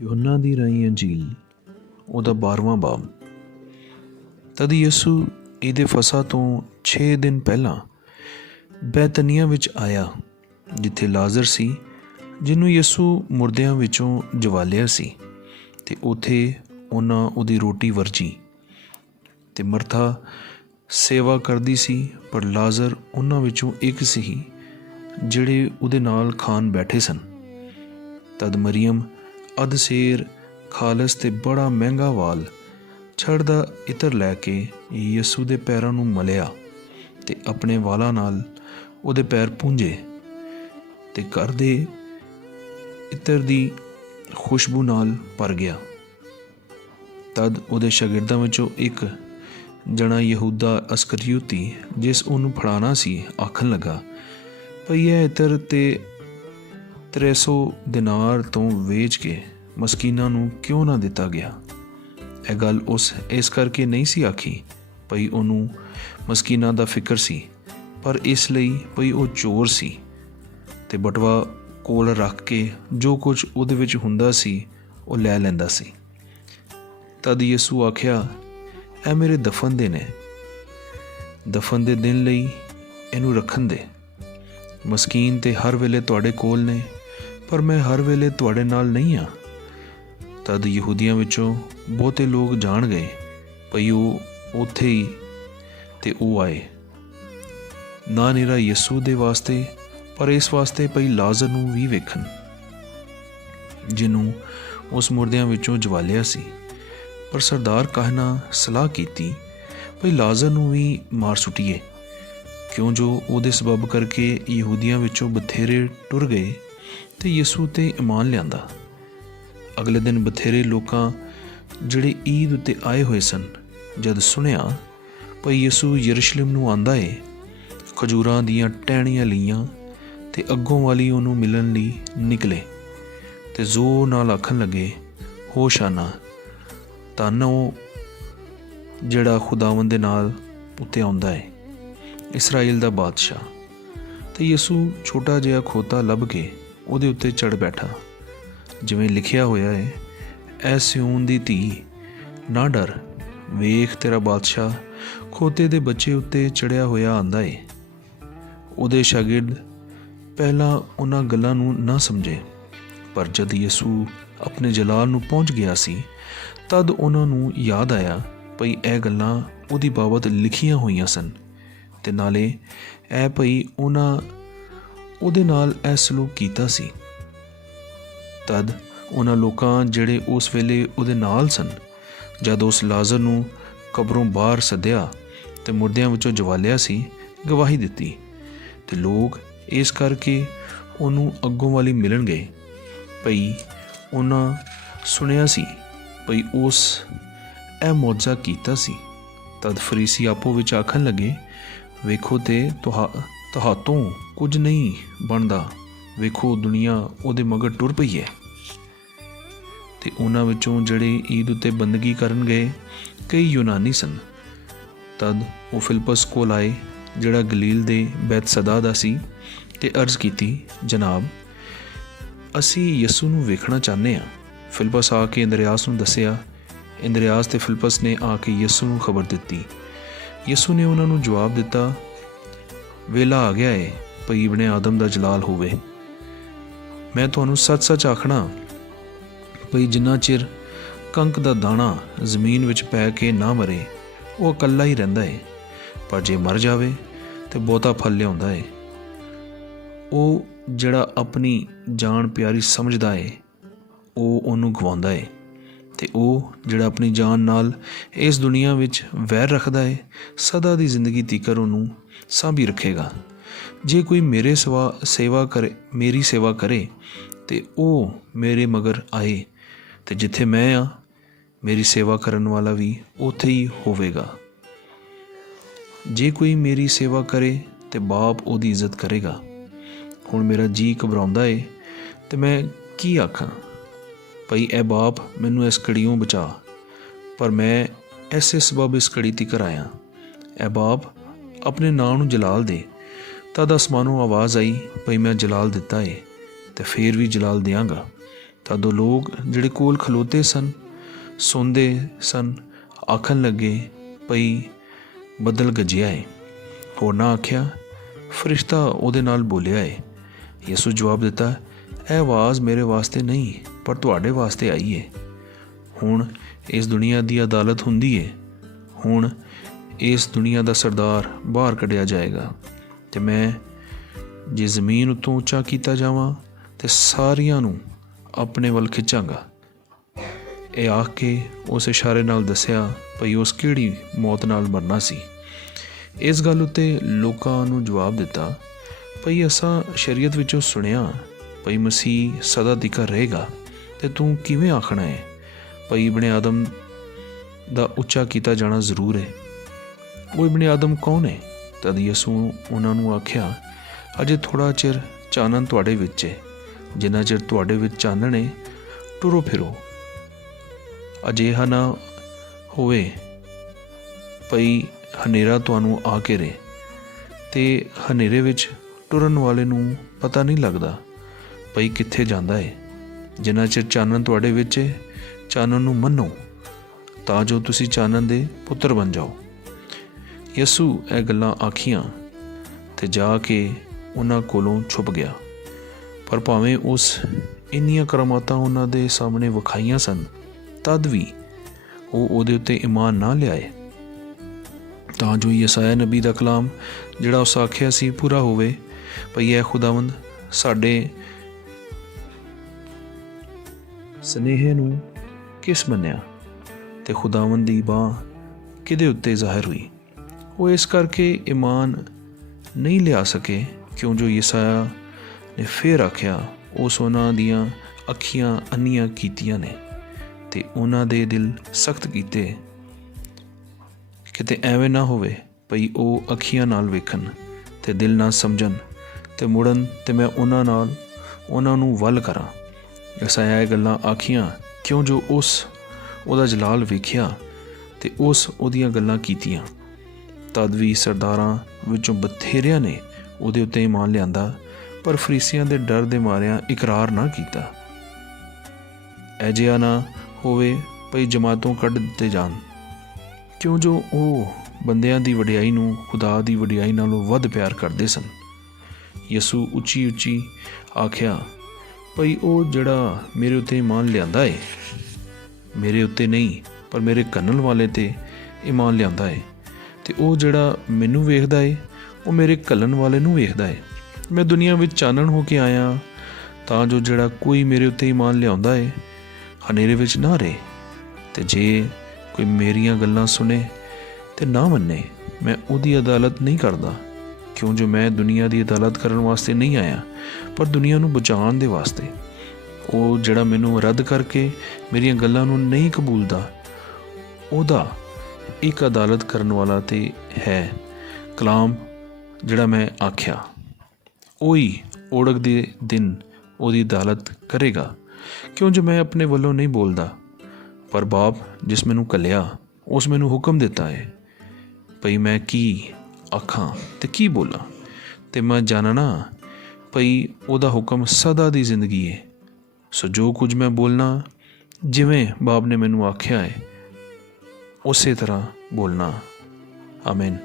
यूहन्ना दी राई अंजील ਉਹਦਾ 12ਵਾਂ ਬਾਬ। ਤਦ ਯਿਸੂ ਇਹਦੇ ਫਸਹ ਤੋਂ 6 ਦਿਨ ਪਹਿਲਾਂ ਬੈਤਨੀਆ ਵਿੱਚ ਆਇਆ, ਜਿੱਥੇ ਲਾਜ਼ਰ ਸੀ ਜਿਹਨੂੰ ਯਿਸੂ ਮੁਰਦਿਆਂ ਵਿੱਚੋਂ ਜਵਾਲਿਆ ਸੀ, ਅਤੇ ਉੱਥੇ ਉਹਨਾਂ ਉਹਦੀ ਰੋਟੀ ਵਰਜੀ। ਅਤੇ ਮਰਥਾ ਸੇਵਾ ਕਰਦੀ ਸੀ, ਪਰ ਲਾਜ਼ਰ ਉਹਨਾਂ ਵਿੱਚੋਂ ਇੱਕ ਸੀ ਜਿਹੜੇ ਉਹਦੇ ਨਾਲ ਖਾਣ ਬੈਠੇ ਸਨ। ਤਦ ਮਰੀਅਮ ਅੱਧ ਸੇਰ ਖਾਲਸ ਅਤੇ ਬੜਾ ਮਹਿੰਗਾ ਵਾਲ ਛੜਦਾ ਇਤਰ ਲੈ ਕੇ ਯਿਸੂ ਦੇ ਪੈਰਾਂ ਨੂੰ ਮਲਿਆ ਅਤੇ ਆਪਣੇ ਵਾਲਾਂ ਨਾਲ ਉਹਦੇ ਪੈਰ ਪੂੰਝੇ, ਅਤੇ ਘਰ ਦੇ ਇਤਰ ਦੀ ਖੁਸ਼ਬੂ ਨਾਲ ਭਰ ਗਿਆ। ਤਦ ਉਹਦੇ ਸ਼ਾਗਿਰਦਾਂ ਵਿੱਚੋਂ ਇੱਕ ਜਣਾ ਯਹੂਦਾ ਅਸਕਰਿਓਤੀ, ਜਿਸ ਉਹਨੂੰ ਫੜਾਉਣਾ ਸੀ, ਆਖਣ ਲੱਗਾ, ਭਈ ਇਹ ਇਤਰ ਤੇ 300 ਦਿਨਾਰ ਤੋਂ ਵੇਚ ਕੇ ਮਸਕੀਨਾਂ ਨੂੰ ਕਿਉਂ ਨਾ ਦਿੱਤਾ ਗਿਆ। ਇਹ ਗੱਲ ਉਸ ਇਸ ਕਰਕੇ ਨਹੀਂ ਸੀ ਆਖੀ ਭਈ ਉਹਨੂੰ ਮਸਕੀਨਾਂ ਦਾ ਫਿਕਰ ਸੀ, ਪਰ ਇਸ ਲਈ ਭਈ ਉਹ ਚੋਰ ਸੀ ਅਤੇ ਬਟਵਾ ਕੋਲ ਰੱਖ ਕੇ ਜੋ ਕੁਝ ਉਹਦੇ ਵਿੱਚ ਹੁੰਦਾ ਸੀ ਉਹ ਲੈ ਲੈਂਦਾ ਸੀ। ਤਦ ਯਿਸੂ ਆਖਿਆ, ਇਹ ਮੇਰੇ ਦਫਨ ਦੇ ਨੇ, ਦਫਨ ਦੇ ਦਿਨ ਲਈ ਇਹਨੂੰ ਰੱਖਣ ਦੇ। ਮਸਕੀਨ ਤੇ ਹਰ ਵੇਲੇ ਤੁਹਾਡੇ ਕੋਲ ਨੇ, ਪਰ ਮੈਂ ਹਰ ਵੇਲੇ ਤੁਹਾਡੇ ਨਾਲ ਨਹੀਂ ਹਾਂ। ਤਦ ਯਹੂਦੀਆਂ ਵਿੱਚੋਂ ਬਹੁਤੇ ਲੋਕ ਜਾਣ ਗਏ ਭਈ ਉਹ ਉੱਥੇ ਹੀ, ਅਤੇ ਉਹ ਆਏ, ਨਾ ਨਿਰਾ ਯਿਸੂ ਦੇ ਵਾਸਤੇ, ਪਰ ਇਸ ਵਾਸਤੇ ਭਈ ਲਾਜ਼ਰ ਨੂੰ ਵੀ ਵੇਖਣ, ਜਿਹਨੂੰ ਉਸ ਮੁਰਦਿਆਂ ਵਿੱਚੋਂ ਜਵਾਲਿਆ ਸੀ। ਪਰ ਸਰਦਾਰ ਕਾਹਨਾਂ ਸਲਾਹ ਕੀਤੀ ਭਈ ਲਾਜ਼ਰ ਨੂੰ ਵੀ ਮਾਰ ਸੁੱਟੀਏ, ਕਿਉਂ ਜੋ ਉਹਦੇ ਸਬਬ ਕਰਕੇ ਯਹੂਦੀਆਂ ਵਿੱਚੋਂ ਬਥੇਰੇ ਟੁਰ ਗਏ ਅਤੇ ਯਿਸੂ 'ਤੇ ਈਮਾਨ ਲਿਆਂਦਾ। ਅਗਲੇ ਦਿਨ ਬਥੇਰੇ ਲੋਕਾਂ ਜਿਹੜੇ ਈਦ ਉੱਤੇ ਆਏ ਹੋਏ ਸਨ, ਜਦ ਸੁਣਿਆ ਭਈ ਯਿਸੂ ਯਰੂਸ਼ਲਮ ਨੂੰ ਆਉਂਦਾ ਏ, ਖਜੂਰਾਂ ਦੀਆਂ ਟਹਿਣੀਆਂ ਲਈਆਂ ਅਤੇ ਅੱਗੋਂ ਵਾਲੀ ਉਹਨੂੰ ਮਿਲਣ ਲਈ ਨਿਕਲੇ, ਅਤੇ ਜ਼ੋਰ ਨਾਲ ਆਖਣ ਲੱਗੇ, ਹੋਸ਼ਾਨਾ, ਧੰਨ ਉਹ ਜਿਹੜਾ ਖੁਦਾਵੰਦ ਦੇ ਨਾਲ ਉੱਤੇ ਆਉਂਦਾ ਏ, ਇਸਰਾਈਲ ਦਾ ਬਾਦਸ਼ਾਹ। ਅਤੇ ਯਿਸੂ ਛੋਟਾ ਜਿਹਾ ਖੋਤਾ ਲੱਭ ਕੇ ਉਹਦੇ ਉੱਤੇ ਚੜ੍ਹ ਬੈਠਾ, ਜਿਵੇਂ ਲਿਖਿਆ ਹੋਇਆ ਹੈ, ਐ ਸਿਯੋਨ ਦੀ ਧੀ, ਨਾ ਡਰ, ਵੇਖ ਤੇਰਾ ਬਾਦਸ਼ਾਹ ਖੋਤੇ ਦੇ ਬੱਚੇ ਉੱਤੇ ਚੜ੍ਹਿਆ ਹੋਇਆ ਆਉਂਦਾ ਏ। ਉਹਦੇ ਸ਼ਾਗਿਰਦ ਪਹਿਲਾਂ ਉਹਨਾਂ ਗੱਲਾਂ ਨੂੰ ਨਾ ਸਮਝੇ, ਪਰ ਜਦ ਯਿਸੂ ਆਪਣੇ ਜਲਾਲ ਨੂੰ ਪਹੁੰਚ ਗਿਆ ਸੀ, ਤਦ ਉਹਨਾਂ ਨੂੰ ਯਾਦ ਆਇਆ ਭਈ ਇਹ ਗੱਲਾਂ ਉਹਦੀ ਬਾਬਤ ਲਿਖੀਆਂ ਹੋਈਆਂ ਸਨ, ਅਤੇ ਨਾਲੇ ਇਹ ਭਈ ਉਹਨਾਂ ਉਹਦੇ ਨਾਲ ਇਹ ਸਲੂਕ ਕੀਤਾ ਸੀ। ਤਦ ਉਹਨਾਂ ਲੋਕਾਂ ਜਿਹੜੇ ਉਸ ਵੇਲੇ ਉਹਦੇ ਨਾਲ ਸਨ, ਜਦ ਉਸ ਲਾਜ਼ਰ ਨੂੰ ਕਬਰੋਂ ਬਾਹਰ ਸੱਦਿਆ ਅਤੇ ਮੁਰਦਿਆਂ ਵਿੱਚੋਂ ਜਵਾਲਿਆ ਸੀ, ਗਵਾਹੀ ਦਿੱਤੀ। ਅਤੇ ਲੋਕ ਇਸ ਕਰਕੇ ਉਹਨੂੰ ਅੱਗੋਂ ਵਾਲੀ ਮਿਲਣ ਗਏ ਭਈ ਉਹਨਾਂ ਸੁਣਿਆ ਸੀ ਭਈ ਉਸ ਇਹ ਮੌਜਜ਼ਾ ਕੀਤਾ ਸੀ। ਤਦ ਫਰੀਸੀ ਆਪੋ ਵਿੱਚ ਆਖਣ ਲੱਗੇ, ਵੇਖੋ ਤੇ ਤੁਹਾਤੋਂ ਕੁਝ ਨਹੀਂ ਬਣਦਾ, ਵੇਖੋ ਦੁਨੀਆ ਉਹਦੇ ਮਗਰ ਟੁਰ ਪਈ ਹੈ। ਅਤੇ ਉਹਨਾਂ ਵਿੱਚੋਂ ਜਿਹੜੇ ਈਦ ਉੱਤੇ ਬੰਦਗੀ ਕਰਨ ਗਏ ਕਈ ਯੂਨਾਨੀ ਸਨ। ਤਦ ਉਹ ਫਿਲਪਸ ਕੋਲ ਆਏ, ਜਿਹੜਾ ਗਲੀਲ ਦੇ ਬੈਤਸਦਾ ਦਾ ਸੀ, ਅਤੇ ਅਰਜ਼ ਕੀਤੀ, ਜਨਾਬ, ਅਸੀਂ ਯਿਸੂ ਨੂੰ ਵੇਖਣਾ ਚਾਹੁੰਦੇ ਹਾਂ। ਫਿਲਪਸ ਆ ਕੇ ਇੰਦਰਿਆਸ ਨੂੰ ਦੱਸਿਆ। ਇੰਦਰਿਆਸ ਅਤੇ ਫਿਲਪਸ ਨੇ ਆ ਕੇ ਯਿਸੂ ਨੂੰ ਖਬਰ ਦਿੱਤੀ। ਯਿਸੂ ਨੇ ਉਹਨਾਂ ਨੂੰ ਜਵਾਬ ਦਿੱਤਾ, ਵੇਲਾ ਆ ਗਿਆ ਏ ਭਈ ਇਬਨੇ ਆਦਮ ਦਾ ਜਲਾਲ ਹੋਵੇ। ਮੈਂ ਤੁਹਾਨੂੰ ਸੱਚ-ਸੱਚ ਆਖਣਾ ਭਈ ਜਿੰਨਾ ਚਿਰ ਕੰਕ ਦਾ ਦਾਣਾ ਜ਼ਮੀਨ ਵਿੱਚ ਪੈ ਕੇ ਨਾ ਮਰੇ, ਉਹ ਇਕੱਲਾ ਹੀ ਰਹਿੰਦਾ ਏ, ਪਰ ਜੇ ਮਰ ਜਾਵੇ ਤਾਂ ਬਹੁਤਾ ਫਲ ਲਿਆਉਂਦਾ ਏ। ਉਹ ਜਿਹੜਾ ਆਪਣੀ ਜਾਨ ਪਿਆਰੀ ਸਮਝਦਾ ਏ, ਉਹ ਉਹਨੂੰ ਗਵਾਉਂਦਾ ਏ, ਅਤੇ ਉਹ ਜਿਹੜਾ ਆਪਣੀ ਜਾਨ ਨਾਲ ਇਸ ਦੁਨੀਆ ਵਿੱਚ ਵੈਰ ਰੱਖਦਾ ਏ, ਸਦਾ ਦੀ ਜ਼ਿੰਦਗੀ ਤੀਕਰ ਉਹਨੂੰ ਸਾਂਭੀ ਰੱਖੇਗਾ। ਜੇ ਕੋਈ ਮੇਰੀ ਸੇਵਾ ਕਰੇ ਅਤੇ ਉਹ ਮੇਰੇ ਮਗਰ ਆਏ, ਅਤੇ ਜਿੱਥੇ ਮੈਂ ਹਾਂ, ਮੇਰੀ ਸੇਵਾ ਕਰਨ ਵਾਲਾ ਵੀ ਉੱਥੇ ਹੀ ਹੋਵੇਗਾ। ਜੇ ਕੋਈ ਮੇਰੀ ਸੇਵਾ ਕਰੇ ਅਤੇ ਬਾਪ ਉਹਦੀ ਇੱਜ਼ਤ ਕਰੇਗਾ। ਹੁਣ ਮੇਰਾ ਜੀ ਘਬਰਾਉਂਦਾ ਏ, ਅਤੇ ਮੈਂ ਕੀ ਆਖਾਂ ਭਈ ਇਹ ਬਾਪ ਮੈਨੂੰ ਇਸ ਘੜੀਓਂ ਬਚਾ, ਪਰ ਮੈਂ ਐਸੇ ਸਬਬ ਇਸ ਘੜੀ ਤੀਕਰ ਆਇਆ। ਇਹ ਬਾਪ ਆਪਣੇ ਨਾਂ ਨੂੰ ਜਲਾਲ ਦੇ। ਤਦ ਅਸਮਾਨੋਂ ਆਵਾਜ਼ ਆਈ ਭਈ ਮੈਂ ਜਲਾਲ ਦਿੱਤਾ ਏ, ਅਤੇ ਫਿਰ ਵੀ ਜਲਾਲ ਦਿਆਂਗਾ। तदों लोग ਜਿਹੜੇ ਕੋਲ ਖਲੋਤੇ ਸਨ ਸੁਣਦੇ ਸਨ ਆਖਣ ਲੱਗੇ ਭਈ ਬੱਦਲ ਗਰਜਿਆ ਏ। ਹੋਰਨਾਂ ਆਖਿਆ ਫਰਿਸ਼ਤਾ ਉਹਦੇ ਨਾਲ ਬੋਲਿਆ ਏ। ਯਿਸੂ ਜਵਾਬ ਦਿੱਤਾ, ਇਹ ਆਵਾਜ਼ ਮੇਰੇ ਵਾਸਤੇ ਨਹੀਂ ਪਰ ਤੁਹਾਡੇ ਵਾਸਤੇ ਆਈ ਏ। ਹੁਣ ਇਸ ਦੁਨੀਆ ਦੀ ਅਦਾਲਤ ਹੁੰਦੀ ਏ। ਹੁਣ ਇਸ ਦੁਨੀਆ ਦਾ ਸਰਦਾਰ ਬਾਹਰ ਕੱਢਿਆ ਜਾਏਗਾ ਅਤੇ ਮੈਂ ਜੇ ਜ਼ਮੀਨ ਉੱਤੋਂ ਉੱਚਾ ਕੀਤਾ ਜਾਵਾਂ ਅਤੇ ਸਾਰਿਆਂ ਨੂੰ ਆਪਣੇ ਵੱਲ ਖਿੱਚਾਂਗਾ। ਇਹ ਆਖ ਕੇ ਉਸ ਇਸ਼ਾਰੇ ਨਾਲ ਦੱਸਿਆ ਭਈ ਉਸ ਕਿਹੜੀ ਮੌਤ ਨਾਲ ਮਰਨਾ ਸੀ। ਇਸ ਗੱਲ ਉੱਤੇ ਲੋਕਾਂ ਨੂੰ ਜਵਾਬ ਦਿੱਤਾ, ਭਈ ਅਸਾਂ ਸ਼ਰੀਅਤ ਵਿੱਚੋਂ ਸੁਣਿਆ ਭਈ ਮਸੀਹ ਸਦਾ ਤਿਕਰ ਰਹੇਗਾ ਅਤੇ ਤੂੰ ਕਿਵੇਂ ਆਖਣਾ ਹੈ ਭਈ ਇਬਨ ਆਦਮ ਦਾ ਉੱਚਾ ਕੀਤਾ ਜਾਣਾ ਜ਼ਰੂਰ ਹੈ। ਉਹ ਇਬਨ ਆਦਮ ਕੌਣ ਹੈ? ਤਦ ਯਿਸੂ ਉਹਨਾਂ ਨੂੰ ਆਖਿਆ, ਅਜੇ ਥੋੜ੍ਹਾ ਚਿਰ ਚਾਨਣ ਤੁਹਾਡੇ ਵਿੱਚ ਹੈ। ਜਿੰਨਾ ਚਿਰ ਤੁਹਾਡੇ ਵਿੱਚ ਚਾਨਣ ਹੈ ਟੁਰੋ ਫਿਰੋ। ਅਜਿਹਾ ਨਾ ਹੋਵੇ ਭਈ ਹਨੇਰਾ ਤੁਹਾਨੂੰ ਆ ਘੇਰੇ ਅਤੇ ਹਨੇਰੇ ਵਿੱਚ ਟੁਰਨ ਵਾਲੇ ਨੂੰ ਪਤਾ ਨਹੀਂ ਲੱਗਦਾ ਭਈ ਕਿੱਥੇ ਜਾਂਦਾ ਹੈ। ਜਿੰਨਾ ਚਿਰ ਚਾਨਣ ਤੁਹਾਡੇ ਵਿੱਚ ਹੈ ਚਾਨਣ ਨੂੰ ਮੰਨੋ ਤਾਂ ਜੋ ਤੁਸੀਂ ਚਾਨਣ ਦੇ ਪੁੱਤਰ ਬਣ ਜਾਓ। ਯਿਸੂ ਇਹ ਗੱਲਾਂ ਆਖੀਆਂ ਅਤੇ ਜਾ ਕੇ ਉਹਨਾਂ ਕੋਲੋਂ ਛੁਪ ਗਿਆ। ਪਰ ਭਾਵੇਂ ਉਸ ਇੰਨੀਆਂ ਕਰਾਮਾਤਾਂ ਉਹਨਾਂ ਦੇ ਸਾਹਮਣੇ ਵਿਖਾਈਆਂ ਸਨ ਤਦ ਵੀ ਉਹ ਉਹਦੇ ਉੱਤੇ ਈਮਾਨ ਨਾ ਲਿਆਏ ਤਾਂ ਜੋ ਯਸਾਇਆ ਨਬੀ ਦਾ ਕਲਾਮ ਜਿਹੜਾ ਉਸ ਆਖਿਆ ਸੀ ਪੂਰਾ ਹੋਵੇ ਭਈ ਇਹ ਖੁਦਾਵੰਦ ਸਾਡੇ ਸਨੇਹੇ ਨੂੰ ਕਿਸ ਮੰਨਿਆ ਅਤੇ ਖੁਦਾਵੰਦ ਦੀ ਬਾਂਹ ਕਿਹਦੇ ਉੱਤੇ ਜ਼ਾਹਿਰ ਹੋਈ। ਉਹ ਇਸ ਕਰਕੇ ਈਮਾਨ ਨਹੀਂ ਲਿਆ ਸਕੇ ਕਿਉਂ ਜੋ ਯਸਾਇਆ ਨੇ ਫਿਰ ਆਖਿਆ ਉਸ ਉਹਨਾਂ ਦੀਆਂ ਅੱਖੀਆਂ ਅੰਨੀਆਂ ਕੀਤੀਆਂ ਨੇ ਅਤੇ ਉਹਨਾਂ ਦੇ ਦਿਲ ਸਖਤ ਕੀਤੇ। ਕਿਤੇ ਐਵੇਂ ਨਾ ਹੋਵੇ ਭਈ ਉਹ ਅੱਖੀਆਂ ਨਾਲ ਵੇਖਣ ਅਤੇ ਦਿਲ ਨਾ ਸਮਝਣ ਅਤੇ ਮੁੜਨ ਅਤੇ ਮੈਂ ਉਹਨਾਂ ਨੂੰ ਵੱਲ ਕਰਾਂ। ਯਸਾਇਆ ਇਹ ਗੱਲਾਂ ਆਖੀਆਂ ਕਿਉਂ ਜੋ ਉਹਦਾ ਜਲਾਲ ਵੇਖਿਆ ਅਤੇ ਉਹਦੀਆਂ ਗੱਲਾਂ ਕੀਤੀਆਂ। ਤਦ ਵੀ ਸਰਦਾਰਾਂ ਵਿੱਚੋਂ ਬਥੇਰਿਆਂ ਨੇ ਉਹਦੇ ਉੱਤੇ ਈਮਾਨ ਲਿਆਂਦਾ ਪਰ ਫਰੀਸੀਆਂ ਦੇ ਡਰ ਦੇ ਮਾਰਿਆਂ ਇਕਰਾਰ ਨਾ ਕੀਤਾ। ਅਜਿਹਾ ਨਾ ਹੋਵੇ ਭਈ ਜਮਾਤੋਂ ਕੱਢ ਦਿੱਤੇ ਜਾਣ ਕਿਉਂ ਜੋ ਉਹ ਬੰਦਿਆਂ ਦੀ ਵਡਿਆਈ ਨੂੰ ਖੁਦਾ ਦੀ ਵਡਿਆਈ ਨਾਲੋਂ ਵੱਧ ਪਿਆਰ ਕਰਦੇ ਸਨ। ਯਿਸੂ ਉੱਚੀ ਉੱਚੀ ਆਖਿਆ, ਭਈ ਉਹ ਜਿਹੜਾ ਮੇਰੇ ਉੱਤੇ ਈਮਾਨ ਲਿਆਂਦਾ ਏ ਮੇਰੇ ਉੱਤੇ ਨਹੀਂ ਪਰ ਮੇਰੇ ਘੱਲਣ ਵਾਲੇ 'ਤੇ ਈਮਾਨ ਲਿਆਂਦਾ ਏ ਅਤੇ ਉਹ ਜਿਹੜਾ ਮੈਨੂੰ ਵੇਖਦਾ ਏ ਉਹ ਮੇਰੇ ਘੱਲਣ ਵਾਲੇ ਨੂੰ ਵੇਖਦਾ ਏ। ਮੈਂ ਦੁਨੀਆ ਵਿੱਚ ਚਾਨਣ ਹੋ ਕੇ ਆਇਆ ਤਾਂ ਜੋ ਜਿਹੜਾ ਕੋਈ ਮੇਰੇ ਉੱਤੇ ਈਮਾਨ ਲਿਆਉਂਦਾ ਏ ਹਨੇਰੇ ਵਿੱਚ ਨਾ ਰਹੇ ਅਤੇ ਜੇ ਕੋਈ ਮੇਰੀਆਂ ਗੱਲਾਂ ਸੁਣੇ ਅਤੇ ਨਾ ਮੰਨੇ ਮੈਂ ਉਹਦੀ ਅਦਾਲਤ ਨਹੀਂ ਕਰਦਾ ਕਿਉਂ ਜੋ ਮੈਂ ਦੁਨੀਆ ਦੀ ਅਦਾਲਤ ਕਰਨ ਵਾਸਤੇ ਨਹੀਂ ਆਇਆ ਪਰ ਦੁਨੀਆ ਨੂੰ ਬਚਾਉਣ ਦੇ ਵਾਸਤੇ। ਉਹ ਜਿਹੜਾ ਮੈਨੂੰ ਰੱਦ ਕਰਕੇ ਮੇਰੀਆਂ ਗੱਲਾਂ ਨੂੰ ਨਹੀਂ ਕਬੂਲਦਾ ਉਹਦਾ ਇੱਕ ਅਦਾਲਤ ਕਰਨ ਵਾਲਾ ਤੇ ਹੈ। ਕਲਾਮ ਜਿਹੜਾ ਮੈਂ ਆਖਿਆ ਉਹੀ ਓੜਕ ਦੇ ਦਿਨ ਉਹਦੀ ਅਦਾਲਤ ਕਰੇਗਾ ਕਿਉਂ ਜੋ ਮੈਂ ਆਪਣੇ ਵੱਲੋਂ ਨਹੀਂ ਬੋਲਦਾ ਪਰ ਬਾਪ ਜਿਸ ਮੈਨੂੰ ਘੱਲਿਆ ਉਸ ਮੈਨੂੰ ਹੁਕਮ ਦਿੱਤਾ ਹੈ ਭਈ ਮੈਂ ਕੀ ਆਖਾਂ ਅਤੇ ਕੀ ਬੋਲਾਂ ਅਤੇ ਮੈਂ ਜਾਣਨਾ ਭਈ ਉਹਦਾ ਹੁਕਮ ਸਦਾ ਦੀ ਜ਼ਿੰਦਗੀ ਹੈ। ਸੋ ਜੋ ਕੁਝ ਮੈਂ ਬੋਲਣਾ ਜਿਵੇਂ ਬਾਪ ਨੇ ਮੈਨੂੰ ਆਖਿਆ ਹੈ ਉਸੇ ਤਰ੍ਹਾਂ ਬੋਲਣਾ। ਆਮੀਨ।